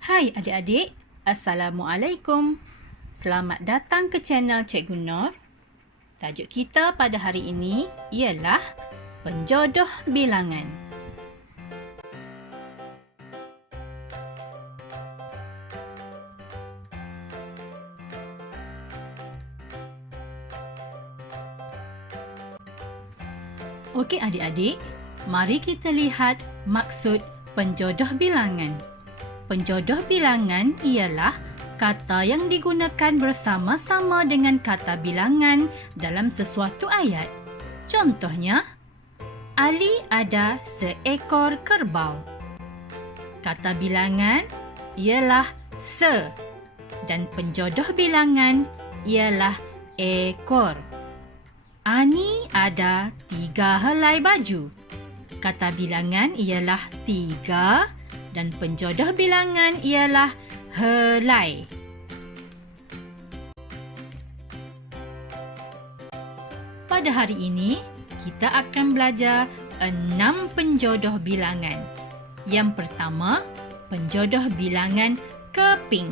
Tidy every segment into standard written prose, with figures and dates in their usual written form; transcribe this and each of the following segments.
Hai adik-adik, Assalamualaikum. Selamat datang ke channel Cikgu Nur. Tajuk kita pada hari ini ialah penjodoh bilangan. Okey adik-adik, mari kita lihat maksud penjodoh bilangan. Penjodoh bilangan ialah kata yang digunakan bersama-sama dengan kata bilangan dalam sesuatu ayat. Contohnya, Ali ada seekor kerbau. Kata bilangan ialah se dan penjodoh bilangan ialah ekor. Ani ada 3 helai baju. Kata bilangan ialah 3 dan penjodoh bilangan ialah helai. Pada hari ini, kita akan belajar 6 penjodoh bilangan. Yang pertama, penjodoh bilangan keping.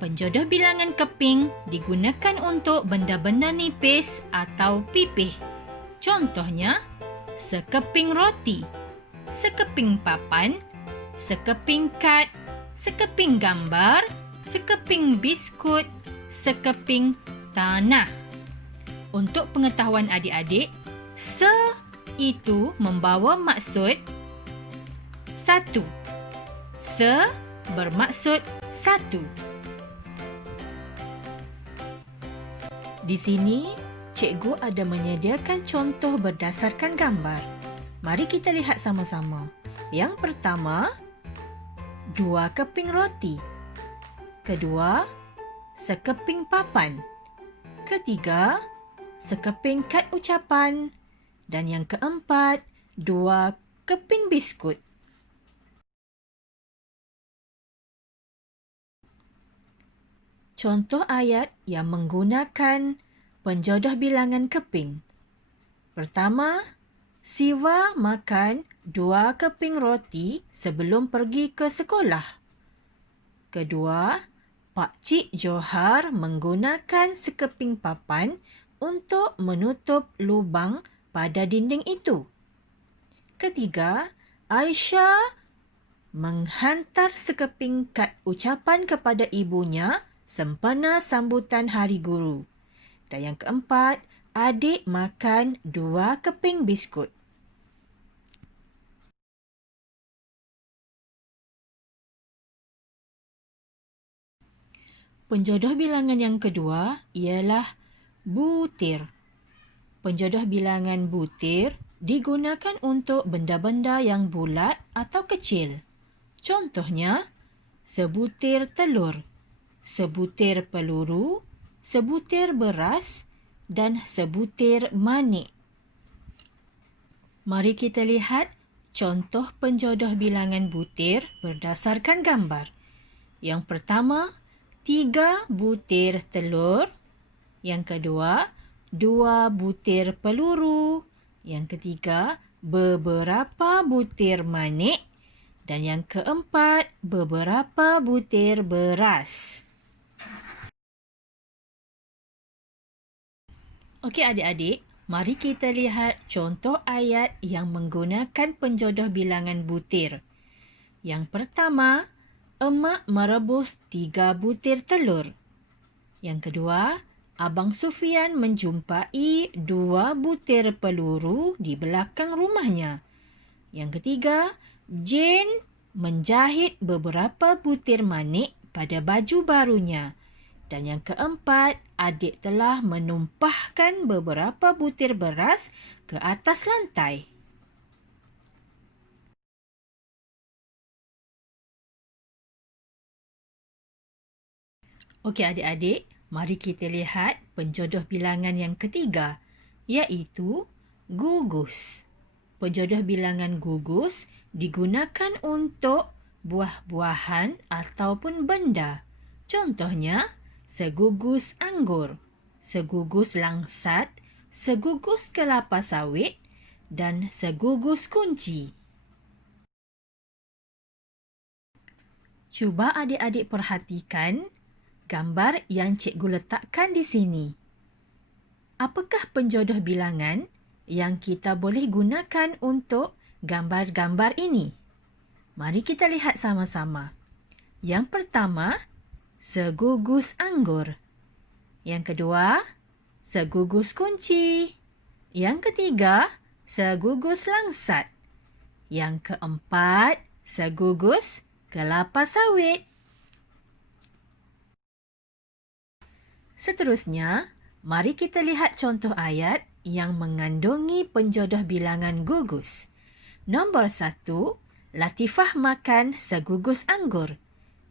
Penjodoh bilangan keping digunakan untuk benda-benda nipis atau pipih. Contohnya, sekeping roti, sekeping papan, sekeping kad, sekeping gambar, sekeping biskut, sekeping tanah. Untuk pengetahuan adik-adik, se itu membawa maksud satu. Se bermaksud satu. Di sini, cikgu ada menyediakan contoh berdasarkan gambar. Mari kita lihat sama-sama. Yang pertama, 2 keping roti. Kedua, sekeping papan. Ketiga, sekeping kad ucapan. Dan yang keempat, 2 keping biskut. Contoh ayat yang menggunakan penjodoh bilangan keping. Pertama, Siva makan 2 keping roti sebelum pergi ke sekolah. Kedua, Pak Cik Johar menggunakan sekeping papan untuk menutup lubang pada dinding itu. Ketiga, Aisyah menghantar sekeping kad ucapan kepada ibunya sempena sambutan Hari Guru. Dan yang keempat, adik makan 2 keping biskut. Penjodoh bilangan yang kedua ialah butir. Penjodoh bilangan butir digunakan untuk benda-benda yang bulat atau kecil. Contohnya, sebutir telur, sebutir peluru, sebutir beras dan sebutir manik. Mari kita lihat contoh penjodoh bilangan butir berdasarkan gambar. Yang pertama, 3 butir telur. Yang kedua, 2 butir peluru. Yang ketiga, beberapa butir manik. Dan yang keempat, beberapa butir beras. Okey adik-adik, mari kita lihat contoh ayat yang menggunakan penjodoh bilangan butir. Yang pertama, emak merebus 3 butir telur. Yang kedua, Abang Sufian menjumpai 2 butir peluru di belakang rumahnya. Yang ketiga, Jane menjahit beberapa butir manik pada baju barunya. Dan yang keempat, adik telah menumpahkan beberapa butir beras ke atas lantai. Okey adik-adik, mari kita lihat penjodoh bilangan yang ketiga, iaitu gugus. Penjodoh bilangan gugus digunakan untuk buah-buahan ataupun benda. Contohnya, segugus anggur, segugus langsat, segugus kelapa sawit dan segugus kunci. Cuba adik-adik perhatikan gambar yang cikgu letakkan di sini. Apakah penjodoh bilangan yang kita boleh gunakan untuk gambar-gambar ini? Mari kita lihat sama-sama. Yang pertama, segugus anggur. Yang kedua, segugus kunci. Yang ketiga, segugus langsat. Yang keempat, segugus kelapa sawit. Seterusnya, mari kita lihat contoh ayat yang mengandungi penjodoh bilangan gugus. Nombor 1, Latifah makan segugus anggur.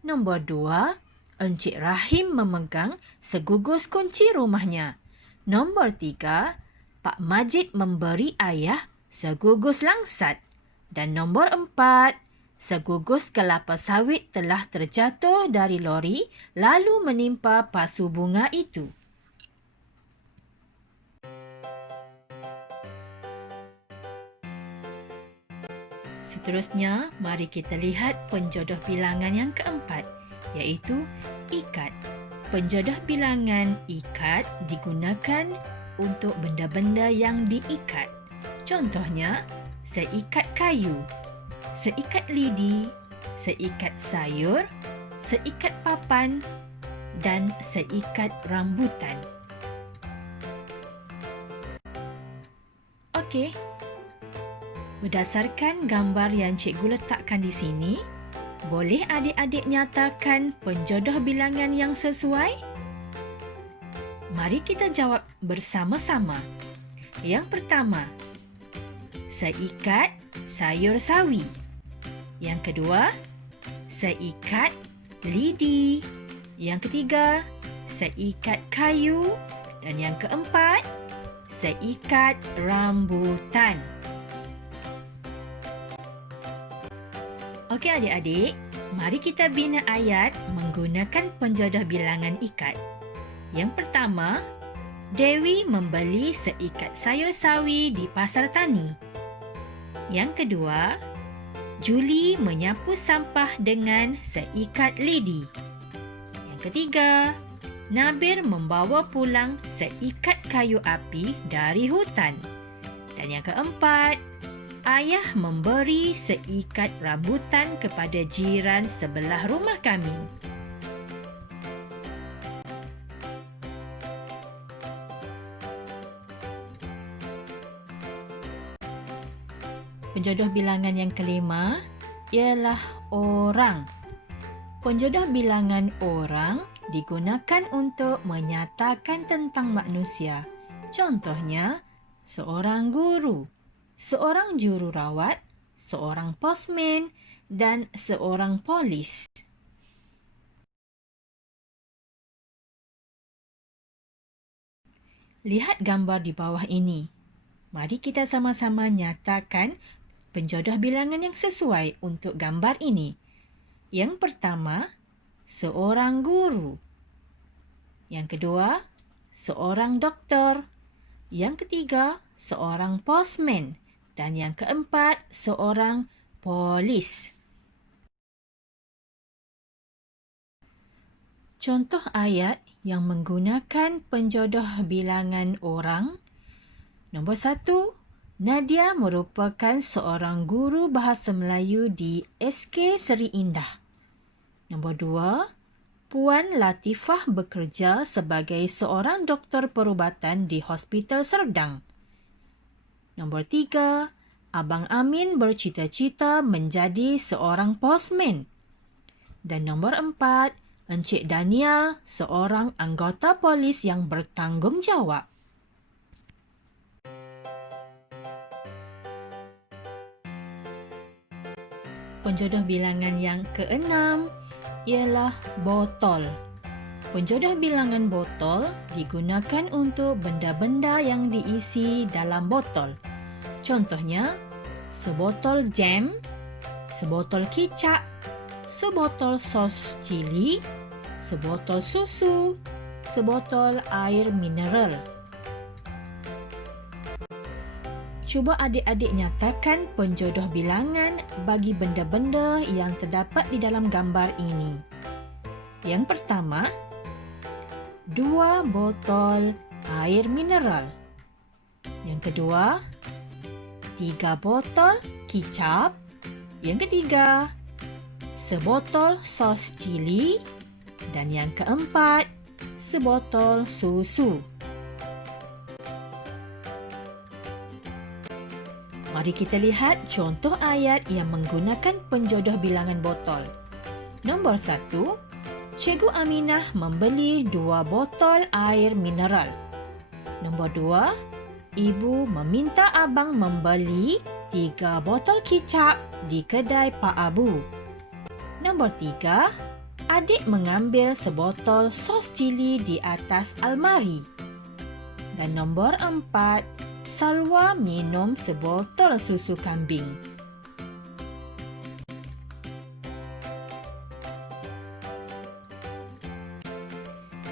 Nombor 2, Encik Rahim memegang segugus kunci rumahnya. Nombor 3, Pak Majid memberi ayah segugus langsat. Dan nombor 4, segugus kelapa sawit telah terjatuh dari lori lalu menimpa pasu bunga itu. Seterusnya, mari kita lihat penjodoh bilangan yang keempat, iaitu ikat. Penjodoh bilangan ikat digunakan untuk benda-benda yang diikat. Contohnya, seikat kayu, seikat lidi, seikat sayur, seikat papan, dan seikat rambutan. Okey. Berdasarkan gambar yang cikgu letakkan di sini, boleh adik-adik nyatakan penjodoh bilangan yang sesuai? Mari kita jawab bersama-sama. Yang pertama, seikat sayur sawi. Yang kedua, seikat lidi. Yang ketiga, seikat kayu. Dan yang keempat, seikat rambutan. Okey adik-adik, mari kita bina ayat menggunakan penjodoh bilangan ikat. Yang pertama, Dewi membeli seikat sayur sawi di pasar tani. Yang kedua, Juli menyapu sampah dengan seikat lidi. Yang ketiga, Nabir membawa pulang seikat kayu api dari hutan. Dan yang keempat, Ayah memberi seikat rambutan kepada jiran sebelah rumah kami. Penjodoh bilangan yang kelima ialah orang. Penjodoh bilangan orang digunakan untuk menyatakan tentang manusia. Contohnya, seorang guru, seorang jururawat, seorang postman dan seorang polis. Lihat gambar di bawah ini. Mari kita sama-sama nyatakan penjodoh bilangan yang sesuai untuk gambar ini. Yang pertama, seorang guru. Yang kedua, seorang doktor. Yang ketiga, seorang postman. Dan yang keempat, seorang polis. Contoh ayat yang menggunakan penjodoh bilangan orang. Nombor 1, Nadia merupakan seorang guru bahasa Melayu di SK Seri Indah. Nombor 2, Puan Latifah bekerja sebagai seorang doktor perubatan di Hospital Serdang. Nombor 3, Abang Amin bercita-cita menjadi seorang postman. Dan nombor 4, Encik Daniel seorang anggota polis yang bertanggungjawab. Penjodoh bilangan yang keenam ialah botol. Penjodoh bilangan botol digunakan untuk benda-benda yang diisi dalam botol. Contohnya, sebotol jam, sebotol kicap, sebotol sos cili, sebotol susu, sebotol air mineral. Cuba adik-adik nyatakan penjodoh bilangan bagi benda-benda yang terdapat di dalam gambar ini. Yang pertama, 2 botol air mineral. Yang kedua, 3 botol kicap. Yang ketiga, sebotol sos cili. Dan yang keempat, sebotol susu. Mari kita lihat contoh ayat yang menggunakan penjodoh bilangan botol. Nombor 1, Cikgu Aminah membeli 2 botol air mineral. Nombor 2, Ibu meminta abang membeli 3 botol kicap di kedai Pak Abu. Nombor 3, adik mengambil sebotol sos cili di atas almari. Dan nombor 4, Salwa minum sebotol susu kambing.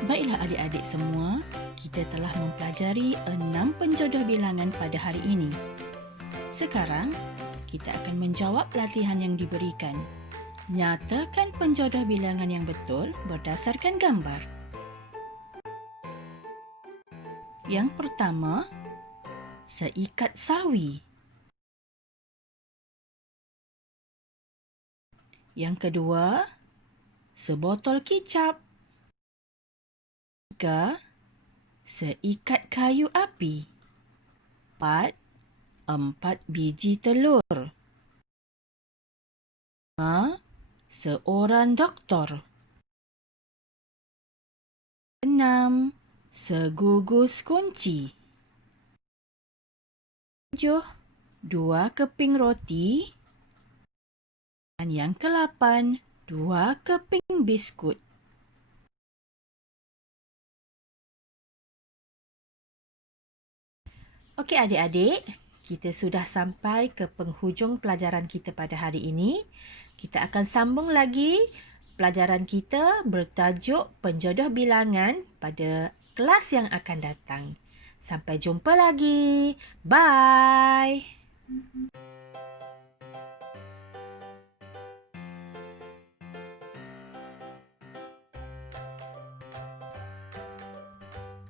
Baiklah adik-adik semua, kita telah mempelajari 6 penjodoh bilangan pada hari ini. Sekarang, kita akan menjawab latihan yang diberikan. Nyatakan penjodoh bilangan yang betul berdasarkan gambar. Yang pertama, seikat sawi. Yang kedua, sebotol kicap. 3, seikat kayu api. 4 biji telur. 5, seorang doktor. 6, segugus kunci. 7, 2 keping roti. Dan yang ke-8, 2 keping biskut. Okey adik-adik, kita sudah sampai ke penghujung pelajaran kita pada hari ini. Kita akan sambung lagi pelajaran kita bertajuk penjodoh bilangan pada kelas yang akan datang. Sampai jumpa lagi. Bye.